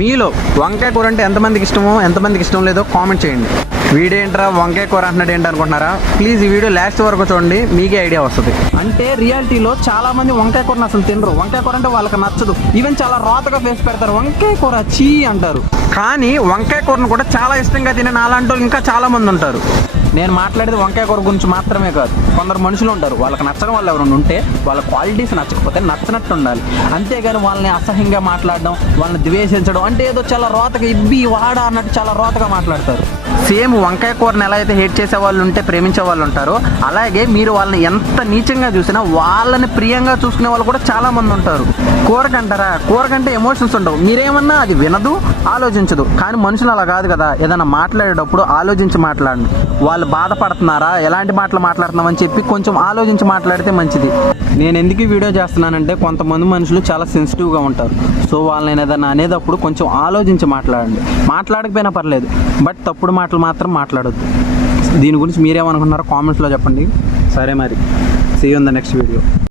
మీలో వంకాయ కూర అంటే ఎంతమందికి ఇష్టమో ఎంతమందికి ఇష్టం లేదో కామెంట్ చేయండి. వీడియో ఏంట్రా వంకాయ కూర అంటున్నాడు ఏంటి అనుకుంటున్నారా? ప్లీజ్ ఈ వీడియో లాస్ట్ వరకు చూడండి, మీకే ఐడియా వస్తుంది. అంటే రియాలిటీలో చాలా మంది వంకాయ కూరని అసలు తినరు. వంకాయ కూర అంటే వాళ్ళకి నచ్చదు. ఈవెన్ చాలా రోతగా ఫేస్ పెడతారు, వంకాయ కూర చీ అంటారు. కానీ వంకాయ కూరను కూడా చాలా ఇష్టంగా తినే నాలాంటి వాళ్ళు ఇంకా చాలా మంది ఉంటారు. నేను మాట్లాడేది వంకాయ కూర గురించి మాత్రమే కాదు. కొందరు మనుషులు ఉంటారు, వాళ్ళకి నచ్చడం వాళ్ళు ఎవరైనా ఉంటే వాళ్ళ క్వాలిటీస్ నచ్చకపోతే నచ్చినట్టు ఉండాలి. అంతేగాని వాళ్ళని అసహ్యంగా మాట్లాడడం, వాళ్ళని ద్వేషించడం, అంటే ఏదో చాలా రోతగా ఇబ్బి వాడా అన్నట్టు చాలా రోతగా మాట్లాడతారు. సేమ్ వంకాయ కూరని ఎలా అయితే హేట్ చేసే వాళ్ళు ఉంటే ప్రేమించే వాళ్ళు ఉంటారో, అలాగే మీరు వాళ్ళని ఎంత నీచంగా చూసినా వాళ్ళని ప్రియంగా చూసుకునే వాళ్ళు కూడా చాలా మంది ఉంటారు. కూరకంటారా, కూరకంటే ఎమోషన్స్ ఉండవు. మీరేమన్నా అది వినదు, ఆలోచించదు. కానీ మనుషులు అలా కాదు కదా. ఏదైనా మాట్లాడేటప్పుడు ఆలోచించి మాట్లాడండి. వాళ్ళు బాధపడుతున్నారా, ఎలాంటి మాటలు మాట్లాడుతున్నామని చెప్పి కొంచెం ఆలోచించి మాట్లాడితే మంచిది. నేను ఎందుకు ఈ వీడియో చేస్తున్నానంటే కొంతమంది మనుషులు చాలా సెన్సిటివ్గా ఉంటారు. సో వాళ్ళని ఏదైనా అనేటప్పుడు కొంచెం ఆలోచించి మాట్లాడండి. మాట్లాడకపోయినా పర్లేదు, బట్ తప్పుడు మాటలు మాత్రం మాట్లాడొద్దు. దీని గురించి మీరేమనుకున్నారో కామెంట్స్లో చెప్పండి. సరే మరి, see you in the next video.